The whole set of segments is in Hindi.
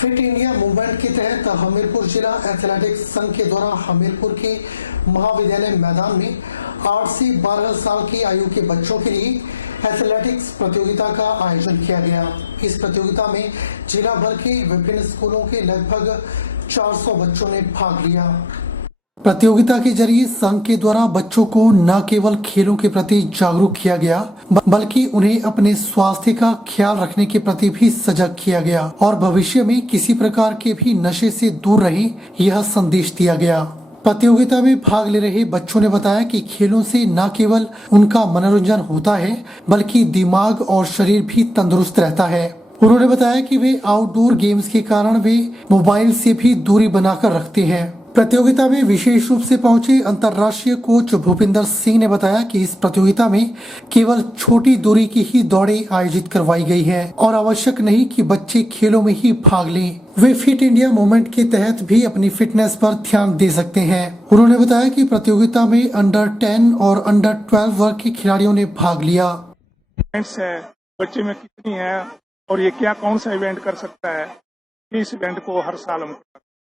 फिट इंडिया मूवमेंट के तहत हमीरपुर जिला एथलेटिक्स संघ के द्वारा हमीरपुर के महाविद्यालय मैदान में 8 से 12 साल की आयु के बच्चों के लिए एथलेटिक्स प्रतियोगिता का आयोजन किया गया। इस प्रतियोगिता में जिला भर के विभिन्न स्कूलों के लगभग 400 बच्चों ने भाग लिया। प्रतियोगिता के जरिए संघ के द्वारा बच्चों को न केवल खेलों के प्रति जागरूक किया गया, बल्कि उन्हें अपने स्वास्थ्य का ख्याल रखने के प्रति भी सजग किया गया और भविष्य में किसी प्रकार के भी नशे से दूर रहे, यह संदेश दिया गया। प्रतियोगिता में भाग ले रहे बच्चों ने बताया कि खेलों से न केवल उनका मनोरंजन होता है, बल्कि दिमाग और शरीर भी तंदुरुस्त रहता है। उन्होंने बताया कि वे आउटडोर गेम्स के कारण वे मोबाइल से भी दूरी बनाकर रखते हैं। प्रतियोगिता में विशेष रूप से पहुंचे अंतर्राष्ट्रीय कोच भूपिंदर सिंह ने बताया कि इस प्रतियोगिता में केवल छोटी दूरी की ही दौड़ें आयोजित करवाई गई है और आवश्यक नहीं कि बच्चे खेलों में ही भाग लें। वे फिट इंडिया मूवमेंट के तहत भी अपनी फिटनेस पर ध्यान दे सकते हैं। उन्होंने बताया कि प्रतियोगिता में अंडर 10 और अंडर 12 वर्ग के खिलाड़ियों ने भाग लिया। बच्चे में कितनी है और ये क्या कौन सा इवेंट कर सकता है, इस इवेंट को हर साल हम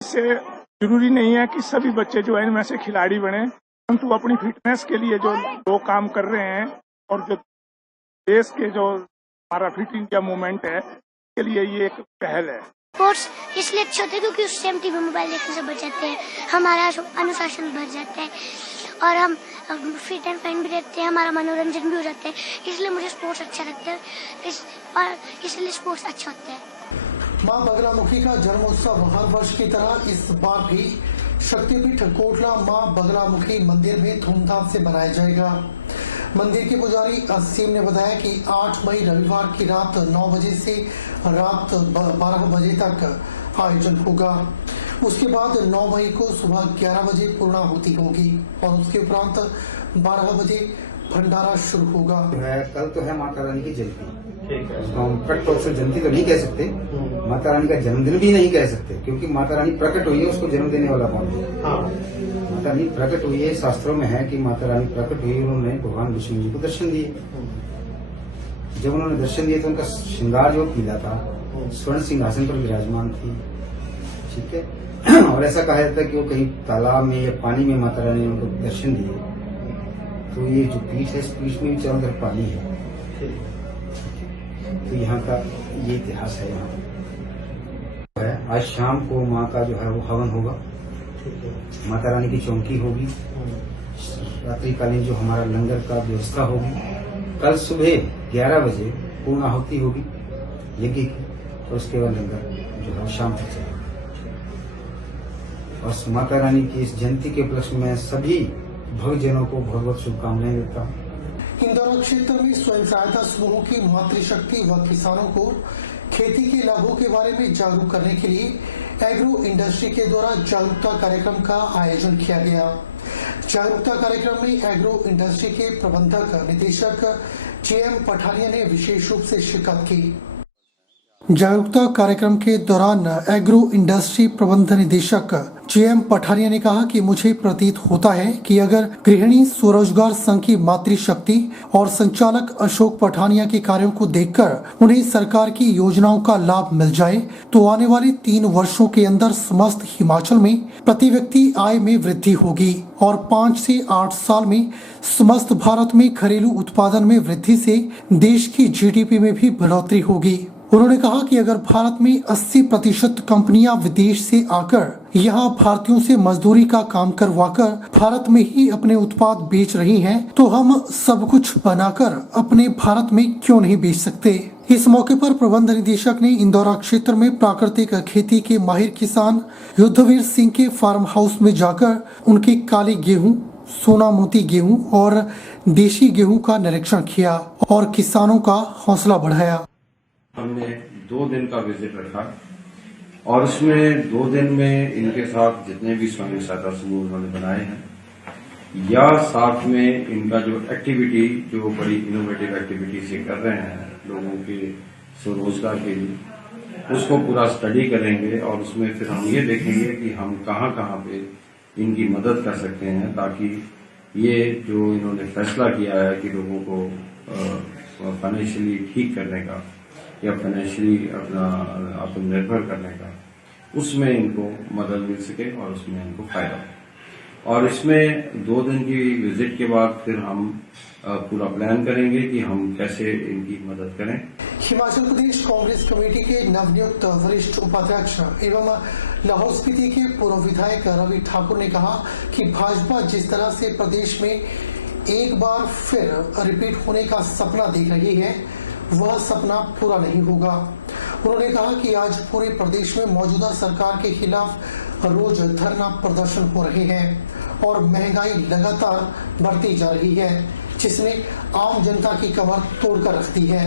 इससे जरूरी नहीं है कि सभी बच्चे जो है इनमें से खिलाड़ी बने, परंतु अपनी फिटनेस के लिए जो लोग काम कर रहे हैं और जो देश के जो हमारा फिट इंडिया मूवमेंट है के लिए ये एक पहल है। स्पोर्ट्स इसलिए अच्छे होते हैं क्योंकि उससे हम टीवी मोबाइल देखने से बच जाते हैं, हमारा अनुशासन बढ़ जाता है और हम फिट एंड फाइन भी रहते हैं, हमारा मनोरंजन भी हो जाता है। इसलिए मुझे स्पोर्ट्स अच्छा लगता है और इसलिए स्पोर्ट्स अच्छा होता है। मां बगलामुखी का जन्मोत्सव हर वर्ष की तरह इस बार भी शक्तिपीठ कोटला मां बगलामुखी मंदिर में धूमधाम से मनाया जाएगा। मंदिर के पुजारी असीम ने बताया कि 8 मई रविवार की रात 9 बजे से रात 12 बजे तक आयोजन होगा। उसके बाद 9 मई को सुबह 11 बजे पूर्णाहुति होगी और उसके उपरांत 12 बजे भंडारा शुरू होगा। कल तो है माता रानी की जयंती, प्रकट उत्सव जयंती तो नहीं कह सकते, माता रानी का जन्मदिन भी नहीं कह सकते, क्योंकि माता रानी प्रकट हुई है, उसको जन्म देने वाला कौन है? माता रानी प्रकट हुई है, शास्त्रों में है कि माता रानी प्रकट हुई, उन्होंने भगवान विष्णु जी को दर्शन दिए। जब उन्होंने दर्शन दिए तो उनका श्रृंगार जो पीला था, स्वर्ण सिंहासन पर विराजमान थी, ठीक है। और ऐसा कहा जाता है कि वो कहीं तालाब में या पानी में माता रानी ने उनको दर्शन दिए, तो ये जो पीठ है, इस पीठ में भी चारों तरफ पानी है। तो यहाँ का ये इतिहास है। यहाँ आज शाम को माँ का जो है वो हवन होगा, माता रानी की चौकी होगी, रात्रिकालीन जो हमारा लंगर का व्यवस्था होगी, कल सुबह 11 बजे पूर्णाहुति होगी यज्ञ की, और उसके बाद लंगर जो है शाम तक चलेगा। और माता रानी की इस जयंती के उपलक्ष्य में सभी भक्तजनों को बहुत बहुत शुभकामनाएं देता हूँ। इंदौर क्षेत्र में स्वयं सहायता समूहों की मातृशक्ति व किसानों को खेती के लाभों के बारे में जागरूक करने के लिए एग्रो इंडस्ट्री के द्वारा जागरूकता कार्यक्रम का आयोजन किया गया। जागरूकता कार्यक्रम में एग्रो इंडस्ट्री के प्रबंधक निदेशक JM पठानिया ने विशेष रूप से शिरकत की। जागरूकता कार्यक्रम के दौरान एग्रो इंडस्ट्री प्रबंध निदेशक JM पठानिया ने कहा कि मुझे प्रतीत होता है कि अगर गृहिणी स्वरोजगार संघ की मातृशक्ति और संचालक अशोक पठानिया के कार्यों को देखकर उन्हें सरकार की योजनाओं का लाभ मिल जाए तो आने वाले 3 वर्षों के अंदर समस्त हिमाचल में प्रति व्यक्ति आय में वृद्धि होगी और 5 से 8 साल में समस्त भारत में घरेलू उत्पादन में वृद्धि से देश की GDP में भी बढ़ोतरी होगी। उन्होंने कहा कि अगर भारत में 80% कंपनियां विदेश से आकर यहां भारतीयों से मजदूरी का काम करवाकर भारत में ही अपने उत्पाद बेच रही हैं, तो हम सब कुछ बनाकर अपने भारत में क्यों नहीं बेच सकते। इस मौके पर प्रबंध निदेशक ने इंदौरा क्षेत्र में प्राकृतिक खेती के माहिर किसान युद्धवीर सिंह के फार्म हाउस में जाकर उनके काले गेहूं, सोना मोती गेहूं और देशी गेहूं का निरीक्षण किया और किसानों का हौसला बढ़ाया। हमने 2 दिन का विजिट रखा और उसमें 2 दिन में इनके साथ जितने भी स्वयं सहायता समूह उन्होंने बनाए हैं या साथ में इनका जो एक्टिविटी जो बड़ी इनोवेटिव एक्टिविटीज ये कर रहे हैं लोगों के स्वरोजगार के लिए, उसको पूरा स्टडी करेंगे और उसमें फिर हम ये देखेंगे कि हम कहाँ पे इनकी मदद कर सकते हैं, ताकि ये जो इन्होंने फैसला किया है कि लोगों को फाइनेंशियली ठीक करने का, या फाइनेंशियली अपना आत्मनिर्भर करने का, उसमें इनको मदद मिल सके और उसमें इनको फायदा हो। और इसमें 2 दिन की विजिट के बाद फिर हम पूरा प्लान करेंगे कि हम कैसे इनकी मदद करें। हिमाचल प्रदेश कांग्रेस कमेटी के नवनियुक्त वरिष्ठ उपाध्यक्ष एवं लाहौल स्पीति के पूर्व विधायक रवि ठाकुर ने कहा कि भाजपा जिस तरह से प्रदेश में एक बार फिर रिपीट होने का सपना देख रही है, वह सपना पूरा नहीं होगा। उन्होंने कहा कि आज पूरे प्रदेश में मौजूदा सरकार के खिलाफ रोज धरना प्रदर्शन हो रहे हैं और महंगाई लगातार बढ़ती जा रही है, जिसने आम जनता की कमर तोड़कर रख दी है।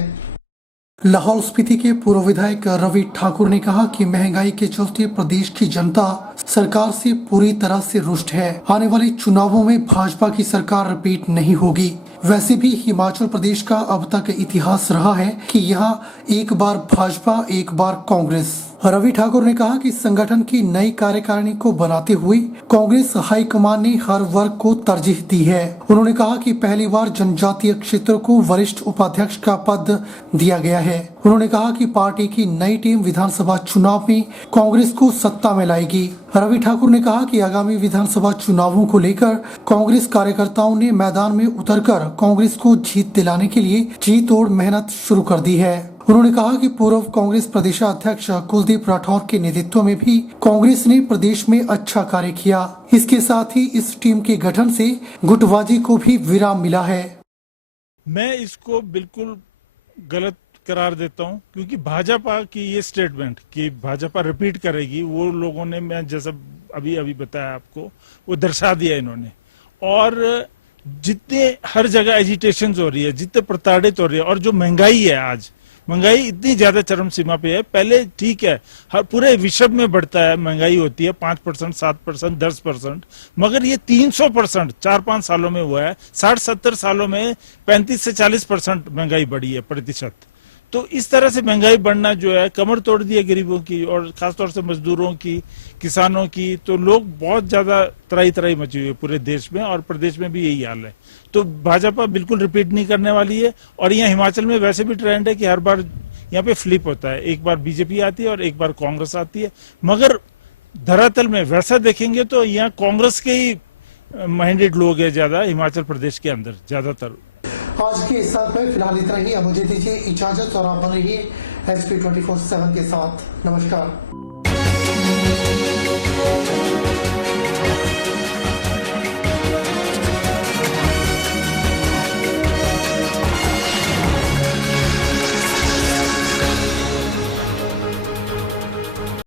लाहौल स्पीति के पूर्व विधायक रवि ठाकुर ने कहा कि महंगाई के चलते प्रदेश की जनता सरकार से पूरी तरह से रुष्ट है। आने वाले चुनावों में भाजपा की सरकार रिपीट नहीं होगी। वैसे भी हिमाचल प्रदेश का अब तक इतिहास रहा है कि यहाँ एक बार भाजपा एक बार कांग्रेस। रवि ठाकुर ने कहा कि संगठन की नई कार्यकारिणी को बनाते हुए कांग्रेस हाईकमान ने हर वर्ग को तरजीह दी है। उन्होंने कहा कि पहली बार जनजातीय क्षेत्र को वरिष्ठ उपाध्यक्ष का पद दिया गया है। उन्होंने कहा कि पार्टी की नई टीम विधानसभा चुनाव में कांग्रेस को सत्ता में लाएगी। रवि ठाकुर ने कहा कि आगामी विधानसभा चुनावों को लेकर कांग्रेस कार्यकर्ताओं ने मैदान में उतरकर कांग्रेस को जीत दिलाने के लिए जी तोड़ मेहनत शुरू कर दी है। उन्होंने कहा कि पूर्व कांग्रेस प्रदेशाध्यक्ष कुलदीप राठौर के नेतृत्व में भी कांग्रेस ने प्रदेश में अच्छा कार्य किया। इसके साथ ही इस टीम के गठन से गुटबाजी को भी विराम मिला है। मैं इसको बिल्कुल गलत करार देता हूं, क्योंकि भाजपा की ये स्टेटमेंट कि भाजपा रिपीट करेगी, वो लोगों ने, मैं जैसा अभी बताया आपको, वो दर्शा दिया इन्होंने। और जितने हर जगह एजिटेशन हो रही है, जितने प्रताड़ित हो रही है, और जो महंगाई है, आज महंगाई इतनी ज्यादा चरम सीमा पे है। पहले ठीक है, हर पूरे विश्व में बढ़ता है, महंगाई होती है 5%, 7%, 10%, मगर ये 300% 4-5 सालों में हुआ है। 60-70 सालों में 35 से 40% महंगाई बढ़ी है, प्रतिशत। तो इस तरह से महंगाई बढ़ना जो है, कमर तोड़ दी है गरीबों की, और खासतौर से मजदूरों की, किसानों की। तो लोग बहुत ज्यादा त्राही मची हुई है पूरे देश में, और प्रदेश में भी यही हाल है। तो भाजपा बिल्कुल रिपीट नहीं करने वाली है। और यहाँ हिमाचल में वैसे भी ट्रेंड है कि हर बार यहाँ पे फ्लिप होता है, एक बार बीजेपी आती है और एक बार कांग्रेस आती है। मगर धरातल में वैसा देखेंगे तो यहाँ कांग्रेस के ही माइंडेड लोग है ज्यादा, हिमाचल प्रदेश के अंदर ज्यादातर। आज के इस साथ में फिलहाल इतना ही। अब मुझे दीजिए इजाजत और आप बने रहिए SP 24/7 के साथ। नमस्कार।